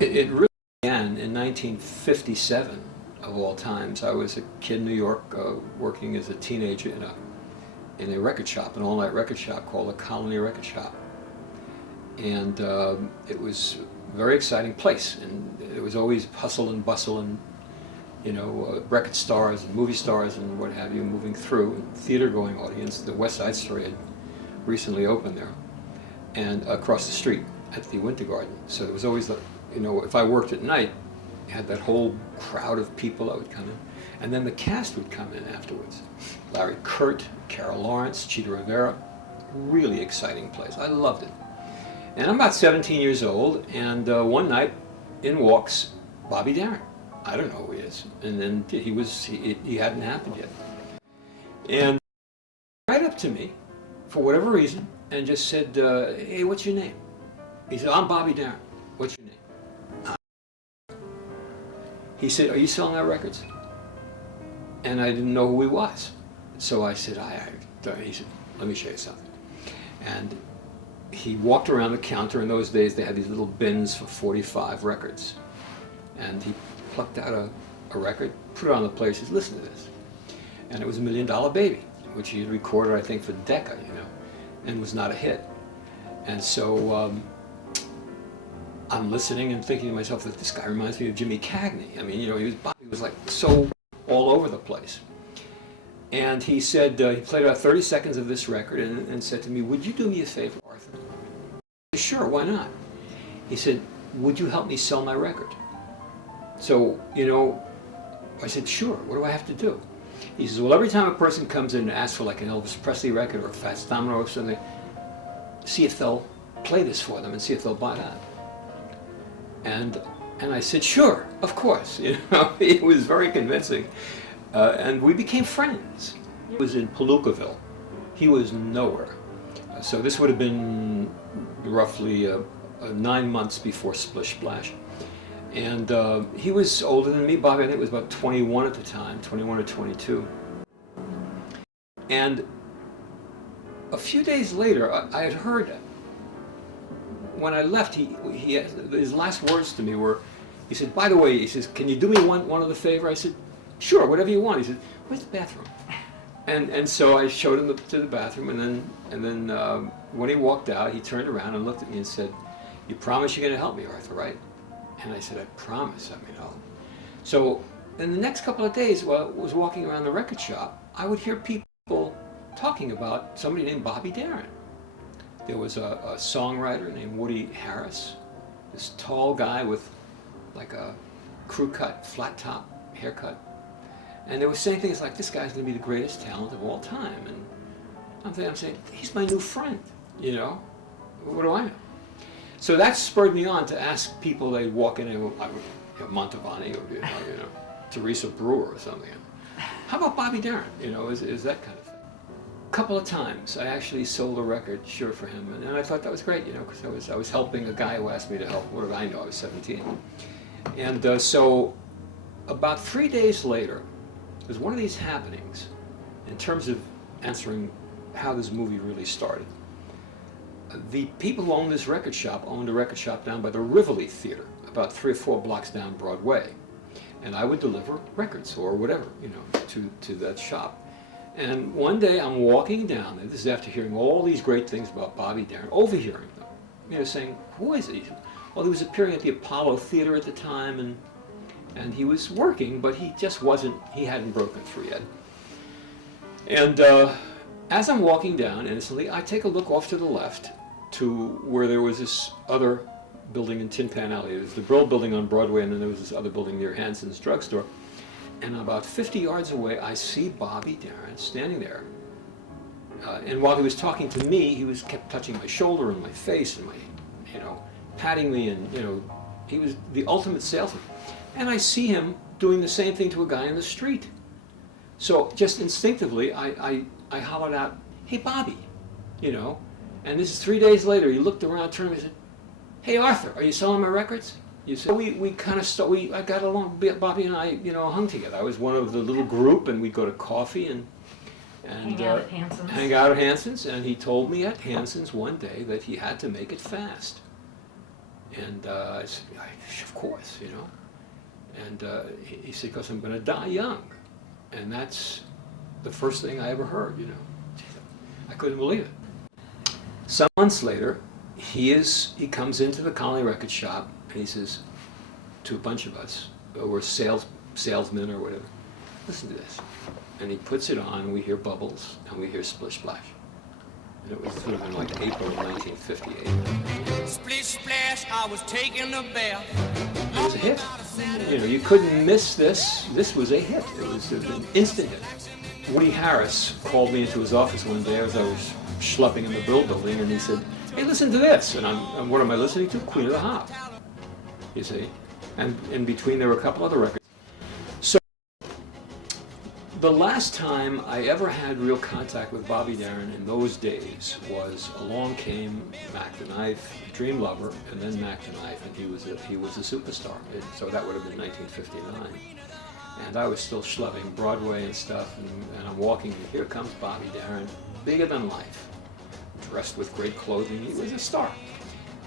It really began in 1957, of all times. I was a kid in New York working as a teenager in a record shop, an all-night record shop called the Colony Record Shop. And it was a very exciting place, and it was always hustle and bustle and, you know, record stars and movie stars and what have you moving through, and theater-going audience. The West Side Story had recently opened there, and across the street at the Winter Garden. So there was always the, you know, if I worked at night, you had that whole crowd of people that would come in, and then the cast would come in afterwards. Larry Kurt, Carol Lawrence, Cheetah Rivera. Really exciting place. I loved it. And I'm about 17 years old, and one night in walks Bobby Darin. I don't know who he is. And then he hadn't happened yet. And right up to me, for whatever reason, and just said, hey, what's your name? He said, I'm Bobby Darin. What's your name? He said, are you selling our records? And I didn't know who he was. So I said, he said, let me show you something. And he walked around the counter. In those days, they had these little bins for 45 records. And he plucked out a record, put it on the plate, he says, listen to this. And it was $1 Million Baby, which he had recorded, I think, for Decca, you know, and was not a hit. And so I'm listening and thinking to myself that this guy reminds me of Jimmy Cagney. I mean, you know, he was like so all over the place. And he said, he played about 30 seconds of this record and said to me, would you do me a favor, Arthur? I said, sure, why not? He said, would you help me sell my record? So, you know, I said, sure, what do I have to do? He says, well, every time a person comes in and asks for like an Elvis Presley record or a Fats Domino or something, see if they'll play this for them and see if they'll buy that. And I said, sure, of course. You know, it was very convincing. And we became friends. He was in Palookaville. He was nowhere. So this would have been roughly 9 months before Splish Splash. And he was older than me. Bobby, I think, was about 21 at the time, 21 or 22. And a few days later, I had heard, when I left, his last words to me were, he said, by the way, he says, can you do me one other favor? I said, sure, whatever you want. He said, where's the bathroom? And so I showed him to the bathroom, and then when he walked out, he turned around and looked at me and said, you promise you're going to help me, Arthur, right? And I said, I promise. I mean, So in the next couple of days, while I was walking around the record shop, I would hear people talking about somebody named Bobby Darin. There was a songwriter named Woody Harris, this tall guy with like a crew cut, flat top haircut. And they were saying things like, this guy's going to be the greatest talent of all time. And I'm saying, he's my new friend, you know? What do I know? So that spurred me on to ask people. They'd walk in and Montavani or you know, Teresa Brewer or something. How about Bobby Darin? You know, is that kind of thing. A couple of times I actually sold a record, sure, for him, and I thought that was great, you know, because I was helping a guy who asked me to help. What did I know? I was 17. And so about 3 days later, there's one of these happenings in terms of answering how this movie really started. The people who owned this record shop owned a record shop down by the Rivoli Theater, about 3 or 4 blocks down Broadway. And I would deliver records or whatever, you know, to that shop. And one day I'm walking down there, this is after hearing all these great things about Bobby Darin, overhearing them, you know, saying, who is he? Well, he was appearing at the Apollo Theater at the time, and he was working, but he just wasn't, he hadn't broken through yet. And as I'm walking down innocently, I take a look off to the left to where there was this other building in Tin Pan Alley. There was the Brill building on Broadway, and then there was this other building near Hanson's drugstore. And about 50 yards away, I see Bobby Darin standing there. And while he was talking to me, he kept touching my shoulder and my face and you know, patting me, and, you know, he was the ultimate salesman. And I see him doing the same thing to a guy in the street. So just instinctively, I hollered out, hey, Bobby, you know. And this is 3 days later. He looked around, turned to me and said, hey, Arthur, are you selling my records? You said, we kind of I got along, Bobby and I, you know, hung together. I was one of the little group, and we'd go to coffee and hang out at Hanson's. Hang out at Hanson's, and he told me at Hanson's one day that he had to make it fast. And I said, of course, you know. And he said, because I'm going to die young. And that's the first thing I ever heard, you know. I couldn't believe it. Some months later, he comes into the Colony Record shop, and he says to a bunch of us, we're salesmen or whatever, listen to this. And he puts it on, and we hear Bubbles, and we hear Splish Splash. And it was sort of in like April of 1958. Splish splash, I was taking a bath. It was a hit. You know, you couldn't miss this. This was a hit. It was an instant hit. Woody Harris called me into his office one day as I was schlepping in the Brill building, and he said, hey, listen to this. And what am I listening to? Queen of the Hop. You see? And in between there were a couple other records. So the last time I ever had real contact with Bobby Darin in those days was along came Mac the Knife, Dream Lover, and then Mac the Knife, and he was a superstar. So that would have been 1959. And I was still schlepping Broadway and stuff, and I'm walking, and here comes Bobby Darin, bigger than life, dressed with great clothing. He was a star.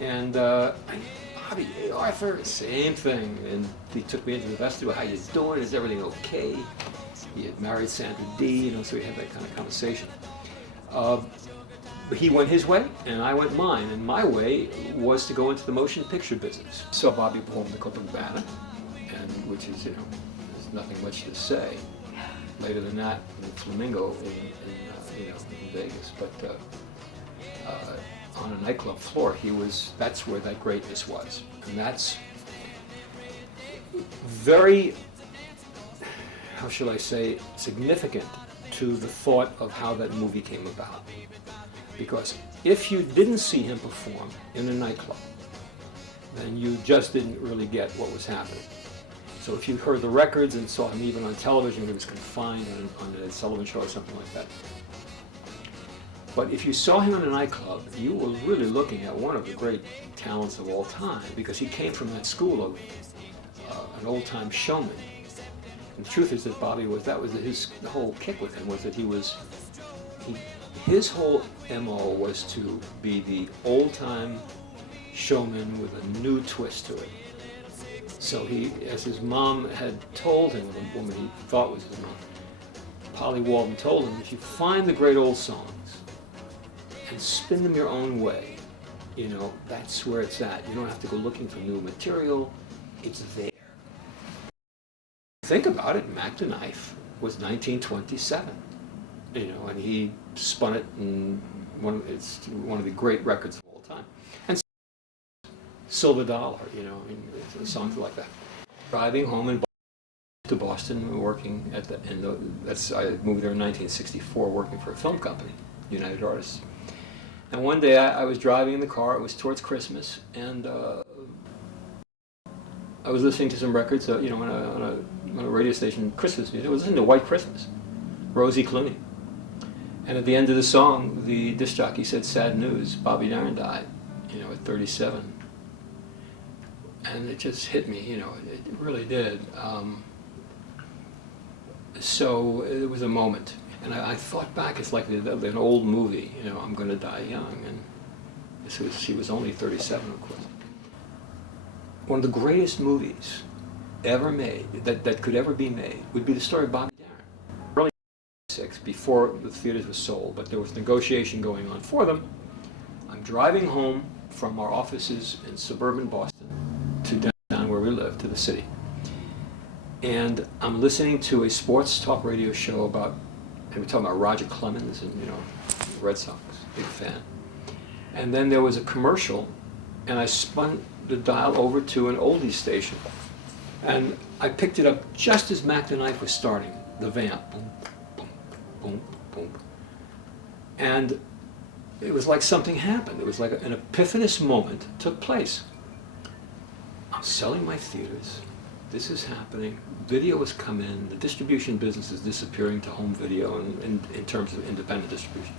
And Bobby, hey, Arthur, same thing. And he took me into the vestibule. How you doing? Is everything okay? He had married Sandra Dee, you know, so we had that kind of conversation. But he went his way, and I went mine. And my way was to go into the motion picture business. So Bobby performed the Copacabana, and which is, you know, there's nothing much to say. Later than that, the Flamingo in Vegas. But on a nightclub floor, that's where that greatness was. And that's very, how shall I say, significant to the thought of how that movie came about. Because if you didn't see him perform in a nightclub, then you just didn't really get what was happening. So if you heard the records and saw him even on television when he was confined on the Sullivan Show or something like that. But if you saw him in a nightclub, you were really looking at one of the great talents of all time, because he came from that school of an old-time showman. And the truth is that Bobby the whole kick with him was that his whole MO was to be the old-time showman with a new twist to it. So as his mom had told him, the woman he thought was his mom, Polly Walden told him, if you find the great old songs and spin them your own way, you know, that's where it's at. You don't have to go looking for new material. It's there. Think about it, Mac the Knife was 1927, you know, and he spun it in it's one of the great records of all time. And Silver Dollar, you know, I mean, songs like that. Driving home to Boston, working I moved there in 1964, working for a film company, United Artists. And one day I was driving in the car, it was towards Christmas, and I was listening to some records, you know, on a radio station, Christmas music. I was listening to White Christmas, Rosie Clooney. And at the end of the song, the disc jockey said, sad news, Bobby Darin died, you know, at 37. And it just hit me, you know, it really did. So it was a moment. And I thought back, it's like an old movie, you know, I'm going to die young. And she was only 37, of course. One of the greatest movies ever made, that could ever be made, would be the story of Bobby Darin. Early 1996, before the theaters were sold, but there was negotiation going on for them. I'm driving home from our offices in suburban Boston to downtown where we live, to the city. And I'm listening to a sports talk radio show about, and we're talking about Roger Clemens and, you know, Red Sox, big fan. And then there was a commercial, and I spun the dial over to an oldies station. And I picked it up just as Mac the Knife was starting, the vamp. Boom, boom, boom, boom. And it was like something happened. It was like an epiphanous moment took place. I'm selling my theaters. This is happening. Video has come in. The distribution business is disappearing to home video in terms of independent distribution.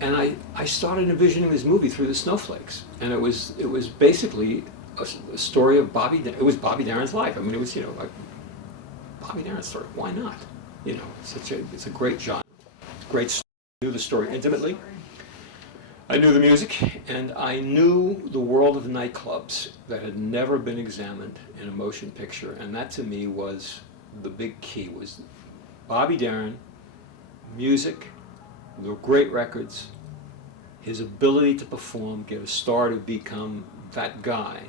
And I started envisioning this movie through the snowflakes. And it was basically a story of Bobby Darin. It was Bobby Darin's life. I mean, it was, you know, like Bobby Darin's story. Why not? You know, it's a great genre. Great story. I knew the story intimately. I knew the music, and I knew the world of nightclubs that had never been examined in a motion picture, and that to me was the big key, was Bobby Darin, music, the great records, his ability to perform, get a star to become that guy,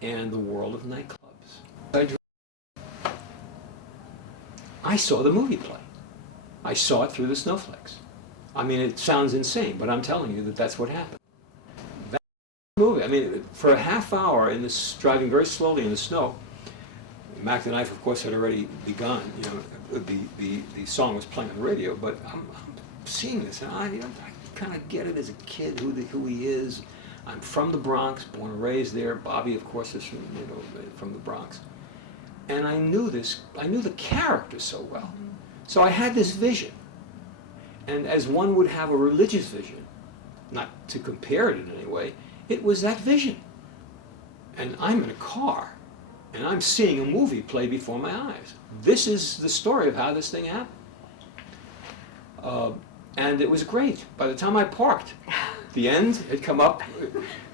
and the world of nightclubs. I saw the movie play. I saw it through the snowflakes. I mean, it sounds insane, but I'm telling you that that's what happened. That movie, I mean, for a half hour in this, driving very slowly in the snow, Mac the Knife, of course, had already begun. You know, the song was playing on the radio, but I'm seeing this, and I kind of get it as a kid who he is. I'm from the Bronx, born and raised there. Bobby, of course, is from the Bronx, and I knew the character so well. So I had this vision. And as one would have a religious vision, not to compare it in any way, it was that vision. And I'm in a car, and I'm seeing a movie play before my eyes. This is the story of how this thing happened. And it was great. By the time I parked, the end had come up,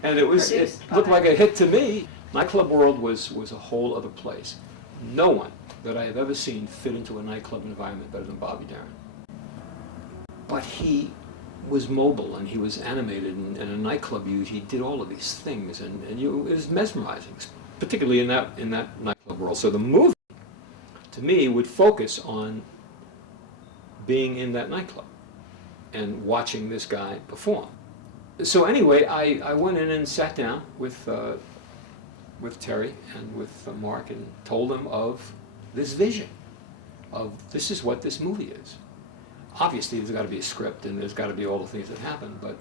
and it looked like a hit to me. Nightclub world was a whole other place. No one that I have ever seen fit into a nightclub environment better than Bobby Darin. But he was mobile, and he was animated, and in a nightclub he did all of these things, and it was mesmerizing, particularly in that nightclub world. So the movie, to me, would focus on being in that nightclub and watching this guy perform. So anyway, I went in and sat down with Terry and with Mark and told them of this vision, of this is what this movie is. Obviously, there's got to be a script, and there's got to be all the things that happen, but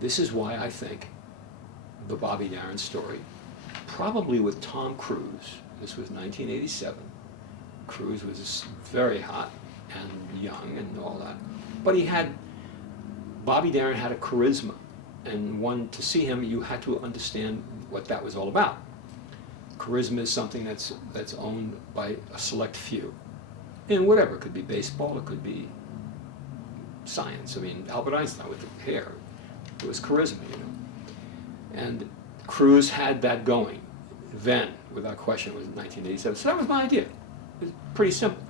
this is why I think the Bobby Darin story, probably with Tom Cruise, this was 1987, Cruise was very hot and young and all that, but Bobby Darin had a charisma, and to see him, you had to understand what that was all about. Charisma is something that's owned by a select few. And whatever, it could be baseball, it could be science. I mean, Albert Einstein with the hair, it was charisma, you know. And Cruise had that going then, without question. It was 1987. So that was my idea. It was pretty simple.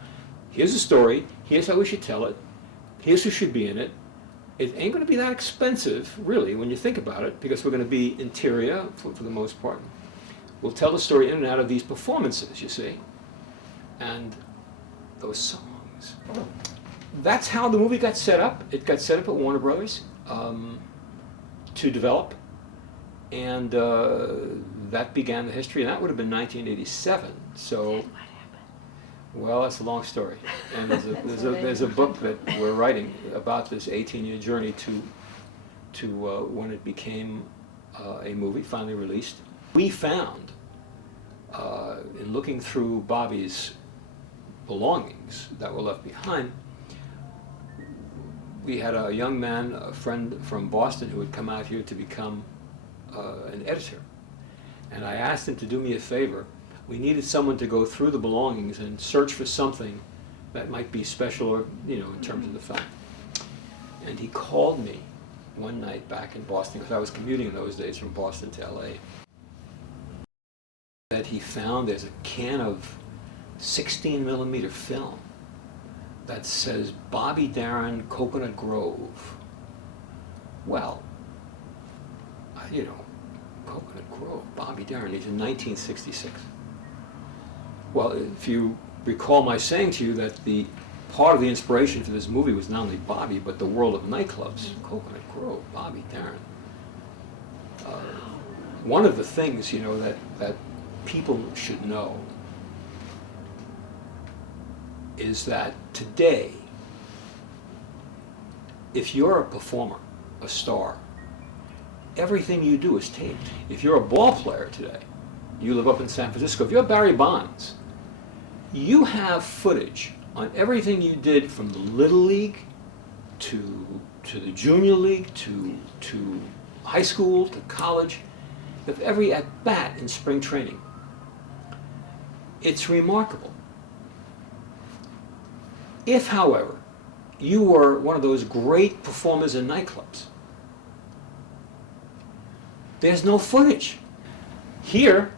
Here's a story, here's how we should tell it, here's who should be in it. It ain't going to be that expensive, really, when you think about it, because we're going to be interior for the most part. We'll tell the story in and out of these performances, you see. And those songs. That's how the movie got set up. It got set up at Warner Brothers to develop, and that began the history, and that would have been 1987. So, What happened? well, that's a long story, and there's a book that we're writing about this 18-year journey to when it became a movie, finally released. We found, in looking through Bobby's belongings that were left behind, we had a young man, a friend from Boston, who had come out here to become an editor. And I asked him to do me a favor. We needed someone to go through the belongings and search for something that might be special, or, you know, in terms of the film. And he called me one night back in Boston, because I was commuting in those days from Boston to LA. That he found there's a can of 16mm film that says Bobby Darin, Coconut Grove. Well, you know, Coconut Grove, Bobby Darin, he's in 1966. Well, if you recall my saying to you that the part of the inspiration for this movie was not only Bobby, but the world of nightclubs, Coconut Grove, Bobby Darin. One of the things, you know, that people should know is that today, if you're a performer, a star, everything you do is taped. If you're a ball player today, you live up in San Francisco, if you're Barry Bonds, you have footage on everything you did from the Little League to the Junior League to high school to college, of every at-bat in spring training. It's remarkable. If, however, you were one of those great performers in nightclubs. There's no footage. Here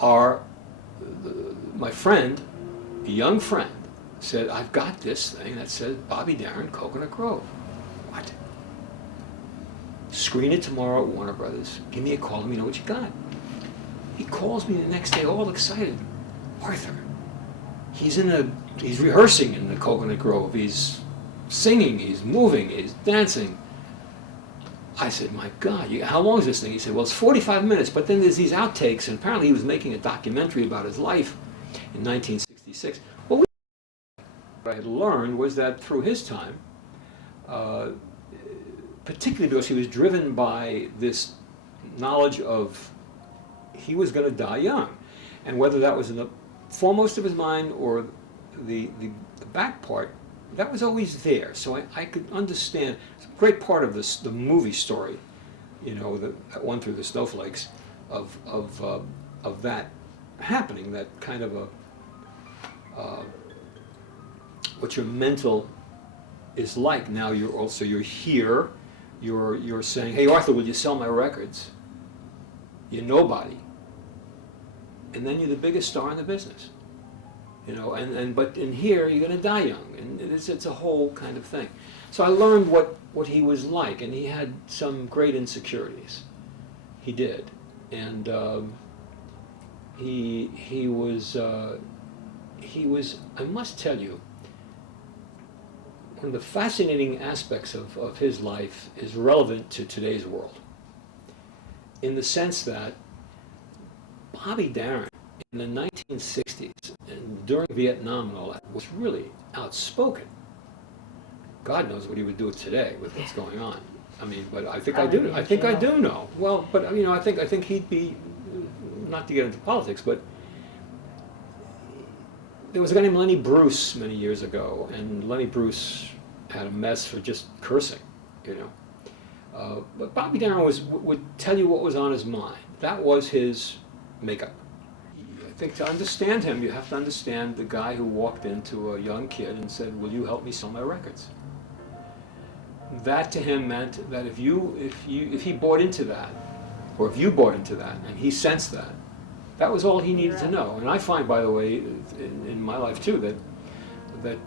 are my friend, a young friend, said, I've got this thing that says Bobby Darin, Coconut Grove. What? Screen it tomorrow at Warner Brothers. Give me a call, let me know what you got. He calls me the next day all excited. Arthur, he's rehearsing in the Coconut Grove. He's singing, he's moving, he's dancing. I said, my God, how long is this thing? He said, well, it's 45 minutes, but then there's these outtakes, and apparently he was making a documentary about his life in 1966. Well, what I had learned was that through his time, particularly because he was driven by this knowledge of he was going to die young, and whether that was in the foremost of his mind or the back part, that was always there. So I could understand. It's a great part of this, the movie story, you know, that one through the snowflakes, of that happening. That kind of what your mental is like. Now you're here. You're saying, hey Arthur, will you sell my records? You're nobody. And then you're the biggest star in the business, you know. But in here you're going to die young, and it's a whole kind of thing. So I learned what he was like, and he had some great insecurities. He did, and he was. I must tell you, one of the fascinating aspects of his life is relevant to today's world, in the sense that Bobby Darin in the 1960s and during Vietnam and all that was really outspoken. God knows what he would do today with what's going on. I mean, but I think I do. I think I do know. Well, but you know, I think he'd be, not to get into politics, but there was a guy named Lenny Bruce many years ago, and Lenny Bruce had a mess for just cursing, you know. But Bobby Darin would tell you what was on his mind. That was his makeup. I think to understand him, you have to understand the guy who walked into a young kid and said, will you help me sell my records? That to him meant that if he bought into that, or if you bought into that, and he sensed that, that was all he needed to know. And I find, by the way, in my life too, that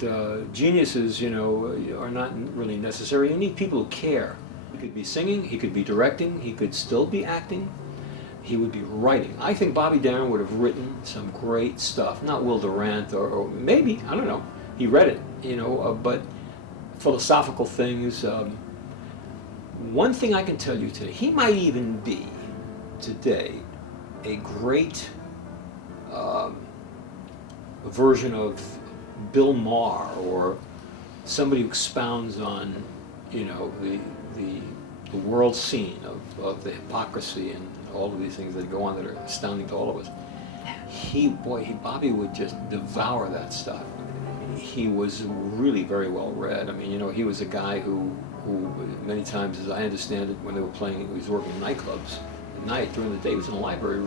geniuses, you know, are not really necessary. You need people who care. He could be singing, he could be directing, he could still be acting, he would be writing. I think Bobby Darin would have written some great stuff. Not Will Durant, or maybe, I don't know, he read it, you know, but philosophical things. One thing I can tell you today, he might even be, today, a great version of Bill Maher, or somebody who expounds on, you know, the world scene of the hypocrisy and all of these things that go on that are astounding to all of us. Bobby would just devour that stuff. He was really very well read. I mean, you know, he was a guy who many times, as I understand it, when they were playing, he was working in nightclubs at night. During the day, he was in the library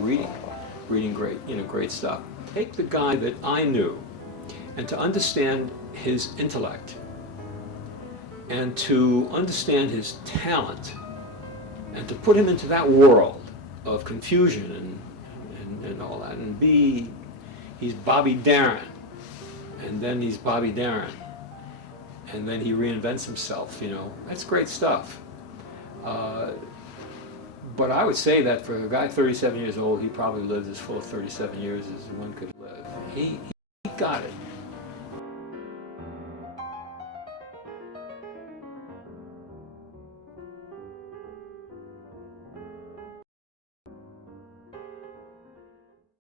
reading great stuff. Take the guy that I knew, and to understand his intellect, and to understand his talent, and to put him into that world of confusion and all that, and he's Bobby Darin, and then he's Bobby Darin, and then he reinvents himself, you know. That's great stuff. But I would say that for a guy 37 years old, he probably lived as full of 37 years as one could live. He got it.